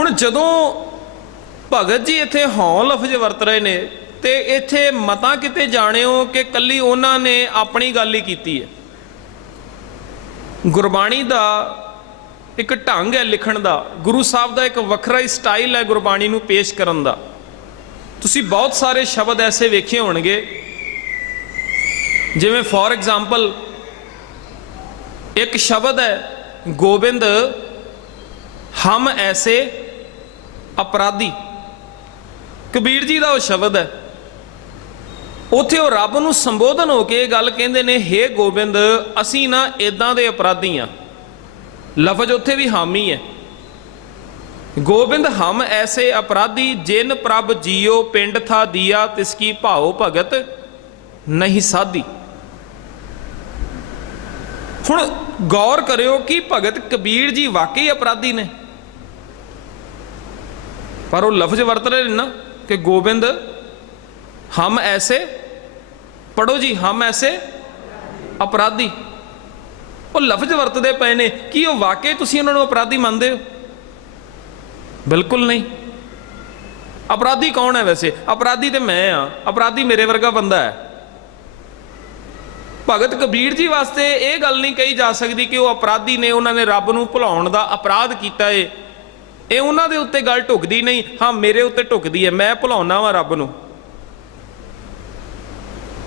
ਹੁਣ ਜਦੋਂ ਭਗਤ ਜੀ ਇੱਥੇ ਹੌ ਲਫ਼ਜ਼ ਵਰਤ ਰਹੇ ਨੇ ਤੇ ਇੱਥੇ ਮਤਾ ਕਿਤੇ ਜਾਣਿਓ ਕਿ ਕੱਲੀ ਉਹਨਾਂ ਨੇ ਆਪਣੀ ਗੱਲ ਹੀ ਕੀਤੀ ਹੈ? ਗੁਰਬਾਣੀ ਦਾ ਇੱਕ ਢੰਗ ਹੈ ਲਿਖਣ ਦਾ। ਗੁਰੂ ਸਾਹਿਬ ਦਾ ਇੱਕ ਵੱਖਰਾ ਹੀ ਸਟਾਈਲ ਹੈ ਗੁਰਬਾਣੀ ਨੂੰ ਪੇਸ਼ ਕਰਨ ਦਾ। ਤੁਸੀਂ ਬਹੁਤ ਸਾਰੇ ਸ਼ਬਦ ਐਸੇ ਵੇਖੇ ਹੋਣਗੇ। ਜਿਵੇਂ ਫੋਰ ਐਗਜ਼ਾਮਪਲ ਇੱਕ ਸ਼ਬਦ ਹੈ, ਗੋਬਿੰਦ, ਹਮ ਐਸੇ ਅਪਰਾਧੀ। ਕਬੀਰ ਜੀ ਦਾ ਉਹ ਸ਼ਬਦ ਹੈ। ਉੱਥੇ ਉਹ ਰੱਬ ਨੂੰ ਸੰਬੋਧਨ ਹੋ ਕੇ ਇਹ ਗੱਲ ਕਹਿੰਦੇ ਨੇ, ਹੇ ਗੋਬਿੰਦ, ਅਸੀਂ ਨਾ ਇਦਾਂ ਦੇ ਅਪਰਾਧੀ ਆ। ਲਫ਼ਜ਼ ਉੱਥੇ ਵੀ ਹਾਮੀ ਹੈ। ਗੋਬਿੰਦ, ਹਮ ਐਸੇ ਅਪਰਾਧੀ ਜਿਨ ਪ੍ਰਭ ਜੀਓ ਪਿੰਡ ਥਾ ਦੀਆ, ਤਿਸ ਕੀ ਭਾਉ ਭਗਤ ਨਹੀਂ ਸਾਧੀ। ਹੁਣ ਗੌਰ ਕਰਿਓ ਕਿ ਭਗਤ ਕਬੀਰ ਜੀ ਵਾਕਈ ਅਪਰਾਧੀ ਨੇ। ਪਰ ਉਹ ਲਫ਼ਜ਼ ਵਰਤ ਰਹੇ ਨੇ ਨਾ ਕਿ ਗੋਬਿੰਦ, ਹਮ ਐਸੇ ਪੜੋ ਜੀ, ਹਮ ਐਸੇ ਅਪਰਾਧੀ। ਉਹ ਲਫ਼ਜ਼ ਵਰਤਦੇ ਪਏ ਨੇ, ਕੀ ਉਹ ਵਾਕਈ ਤੁਸੀਂ ਉਹਨਾਂ ਨੂੰ ਅਪਰਾਧੀ ਮੰਨਦੇ ਹੋ? ਬਿਲਕੁਲ ਨਹੀਂ। ਅਪਰਾਧੀ ਕੌਣ ਹੈ ਵੈਸੇ? ਅਪਰਾਧੀ ਤੇ ਮੈਂ ਆ ਅਪਰਾਧੀ ਮੇਰੇ ਵਰਗਾ ਬੰਦਾ ਹੈ। ਭਗਤ ਕਬੀਰ ਜੀ ਵਾਸਤੇ ਇਹ ਗੱਲ ਨਹੀਂ ਕਹੀ ਜਾ ਸਕਦੀ ਕਿ ਉਹ ਅਪਰਾਧੀ ਨੇ, ਉਹਨਾਂ ਨੇ ਰੱਬ ਨੂੰ ਭੁਲਾਉਣ ਦਾ ਅਪਰਾਧ ਕੀਤਾ ਏ। ਇਹ ਉਹਨਾਂ ਦੇ ਉੱਤੇ ਗੱਲ ਢੁਕਦੀ ਨਹੀਂ। ਹਾਂ, ਮੇਰੇ ਉੱਤੇ ਢੁਕਦੀ ਹੈ। ਮੈਂ ਭੁਲਾਉਣਾ ਵਾਂ ਰੱਬ ਨੂੰ।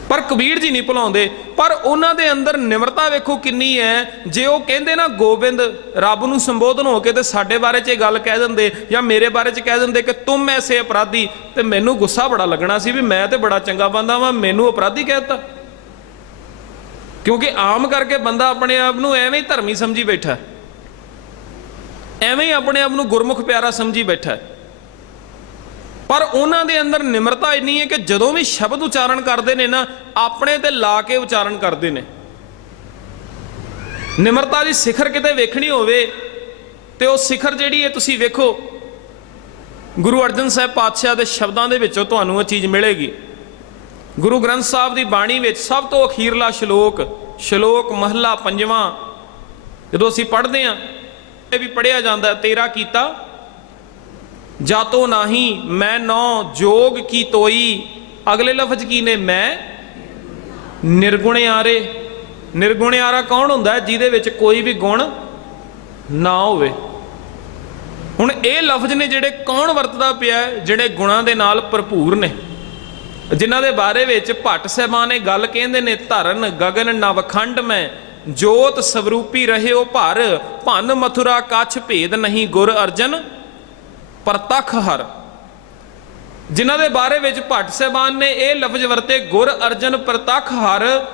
ਪਰ ਕਬੀਰ ਜੀ ਨਹੀਂ ਭੁਲਾਉਂਦੇ। ਪਰ ਉਹਨਾਂ ਦੇ ਅੰਦਰ ਨਿਮਰਤਾ ਵੇਖੋ ਕਿੰਨੀ ਹੈ। ਜੇ ਉਹ ਕਹਿੰਦੇ ਨਾ, ਗੋਬਿੰਦ, ਰੱਬ ਨੂੰ ਸੰਬੋਧਨ ਹੋ ਕੇ ਤੇ ਸਾਡੇ ਬਾਰੇ 'ਚ ਇਹ ਗੱਲ ਕਹਿ ਦਿੰਦੇ ਜਾਂ ਮੇਰੇ ਬਾਰੇ 'ਚ ਕਹਿ ਦਿੰਦੇ ਕਿ ਤੂੰ ਐਸੇ ਅਪਰਾਧੀ, ਤੇ ਮੈਨੂੰ ਗੁੱਸਾ ਬੜਾ ਲੱਗਣਾ ਸੀ ਵੀ ਮੈਂ ਤੇ ਬੜਾ ਚੰਗਾ ਬੰਦਾ ਵਾਂ, ਮੈਨੂੰ ਅਪਰਾਧੀ ਕਹਿ ਦਿੱਤਾ। ਕਿਉਂਕਿ ਆਮ ਕਰਕੇ ਬੰਦਾ ਆਪਣੇ ਆਪ ਨੂੰ ਐਵੇਂ ਹੀ ਧਰਮੀ ਸਮਝੀ ਬੈਠਾ। ਐਵੇਂ ਹੀ ਆਪਣੇ ਆਪ ਨੂੰ ਗੁਰਮੁਖ ਪਿਆਰਾ ਸਮਝੀ ਬੈਠਾ ਪਰ ਉਹਨਾਂ ਦੇ ਅੰਦਰ ਨਿਮਰਤਾ ਇੰਨੀ ਹੈ ਕਿ ਜਦੋਂ ਵੀ ਸ਼ਬਦ ਉਚਾਰਨ ਕਰਦੇ ਨੇ ਨਾ, ਆਪਣੇ ਤੇ ਲਾ ਕੇ ਉਚਾਰਨ ਕਰਦੇ ਨੇ। ਨਿਮਰਤਾ ਦੀ ਸਿਖਰ ਕਿਤੇ ਵੇਖਣੀ ਹੋਵੇ, ਤੇ ਉਹ ਸਿਖਰ ਜਿਹੜੀ ਹੈ ਤੁਸੀਂ ਵੇਖੋ, ਗੁਰੂ ਅਰਜਨ ਸਾਹਿਬ ਪਾਤਸ਼ਾਹ ਦੇ ਸ਼ਬਦਾਂ ਦੇ ਵਿੱਚੋਂ ਤੁਹਾਨੂੰ ਇਹ ਚੀਜ਼ ਮਿਲੇਗੀ। ਗੁਰੂ ਗ੍ਰੰਥ ਸਾਹਿਬ ਦੀ ਬਾਣੀ ਵਿੱਚ ਸਭ ਤੋਂ ਅਖੀਰਲਾ ਸ਼ਲੋਕ ਸ਼ਲੋਕ ਮਹੱਲਾ ਪੰਜਵਾਂ, ਜਦੋਂ ਅਸੀਂ ਪੜ੍ਹਦੇ ਹਾਂ ਵੀ ਪੜਿਆ ਜਾਂਦਾ ਤੇਰਾ ਕੀਤਾ। ਜਾਤੋ ਨਾਹੀ ਮੈਂ ਨੌ ਜੋਗ ਕੀ ਤੋਈ। ਅਗਲੇ ਲਫ਼ਜ਼ ਕੀ ਨੇ? ਮੈਂ ਨਿਰਗੁਣਿਆਰੇ ਨਿਰਗੁਣਿਆਰਾ ਕੌਣ ਹੁੰਦਾ ਜਿਹਦੇ ਵਿੱਚ ਕੋਈ ਵੀ ਗੁਣ ਨਾ ਹੋਵੇ। ਹੁਣ ਇਹ ਲਫ਼ਜ਼ ਨੇ ਜਿਹੜੇ ਕੌਣ ਵਰਤਦਾ ਪਿਆ ਜਿਹੜੇ ਗੁਣਾਂ ਦੇ ਨਾਲ ਭਰਪੂਰ ਨੇ। ਜਿਨ੍ਹਾਂ ਦੇ ਬਾਰੇ ਵਿੱਚ ਭੱਟ ਸਾਹਿਬਾਨ ਨੇ ਗੱਲ ਕਹਿੰਦੇ ਨੇ, ਧਰਨ, ਗਗਨ, ਨਵਖੰਡ ਮੈਂ। ਜੋਤ ਸਵਰੂਪੀ ਰਹਿਓ ਭਰ, ਭਨ ਮਥੁਰਾ ਕੱਛ ਭੇਦ ਨਹੀਂ ਗੁਰ ਅਰਜਨ, ਪ੍ਰਤਖ ਹਰ। ਜਿਨ੍ਹਾਂ ਦੇ ਬਾਰੇ ਵਿੱਚ ਭੱਟ ਸਾਹਿਬਾਨ ਨੇ ਇਹ ਲਫ਼ਜ਼ ਵਰਤੇ, ਗੁਰ ਅਰਜਨ ਪ੍ਰਤਖ ਹਰ।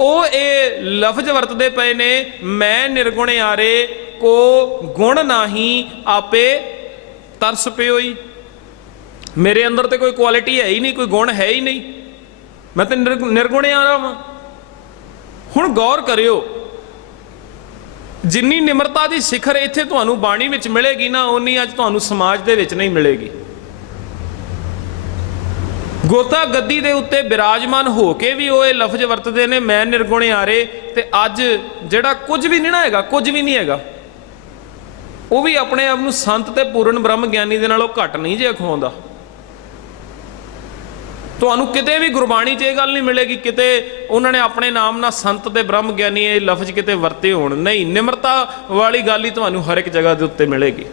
ਉਹ ਇਹ ਲਫ਼ਜ਼ ਵਰਤਦੇ ਪਏ ਨੇ, ਮੈਂ ਨਿਰਗੁਣ ਆਰੇ ਕੋ ਗੁਣ ਨਹੀਂ ਆਪੇ ਤਰਸ ਪਿਓਈ। ਮੇਰੇ ਅੰਦਰ ਤੇ ਕੋਈ ਕੁਆਲਿਟੀ ਹੈ ਹੀ ਨਹੀਂ, ਕੋਈ ਗੁਣ ਹੈ ਹੀ ਨਹੀਂ। ਮੈਂ ਤੇ ਨਿਰਗੁਣ ਆਰਾ ਵਾਂ। ਹੁਣ ਗੌਰ ਕਰਿਓ, ਜਿੰਨੀ ਨਿਮਰਤਾ ਦੀ ਸਿਖਰ ਇੱਥੇ ਤੁਹਾਨੂੰ ਬਾਣੀ ਵਿੱਚ ਮਿਲੇਗੀ ਨਾ ਉਨੀ ਅੱਜ ਤੁਹਾਨੂੰ ਸਮਾਜ ਦੇ ਵਿੱਚ ਨਹੀਂ ਮਿਲੇਗੀ। ਗੋਤਾ ਗੱਦੀ ਦੇ ਉੱਤੇ ਬਿਰਾਜਮਾਨ ਹੋ ਕੇ ਵੀ ਉਹ ਇਹ ਲਫ਼ਜ਼ ਵਰਤਦੇ ਨੇ, ਮੈਂ ਨਿਰਗੁਣ ਨਿਰਗੁਣਿਆਰੇ ਤੇ ਅੱਜ ਜਿਹੜਾ ਕੁਝ ਵੀ ਨਹੀਂ ਨਾ ਹੈਗਾ, ਕੁਝ ਵੀ ਨਹੀਂ ਹੈਗਾ, ਉਹ ਵੀ ਆਪਣੇ ਆਪ ਨੂੰ ਸੰਤ ਤੇ ਪੂਰਨ ਬ੍ਰਹਮ ਗਿਆਨੀ ਦੇ ਨਾਲੋਂ ਘੱਟ ਨਹੀਂ ਜੇ ਖਵਾਉਂਦਾ। ਤੁਹਾਨੂੰ ਕਿਤੇ ਵੀ ਗੁਰਬਾਣੀ 'ਚ ਇਹ ਗੱਲ ਨਹੀਂ ਮਿਲੇਗੀ ਕਿਤੇ ਉਹਨਾਂ ਨੇ ਆਪਣੇ ਨਾਮ ਨਾਲ ਸੰਤ ਤੇ ਬ੍ਰਹਮ ਗਿਆਨੀ ਇਹ ਲਫ਼ਜ਼ ਕਿਤੇ ਵਰਤੇ ਹੋਣ। ਨਹੀਂ, ਨਿਮਰਤਾ ਵਾਲੀ ਗੱਲ ਹੀ ਤੁਹਾਨੂੰ ਹਰ ਇੱਕ ਜਗ੍ਹਾ ਦੇ ਉੱਤੇ ਮਿਲੇਗੀ।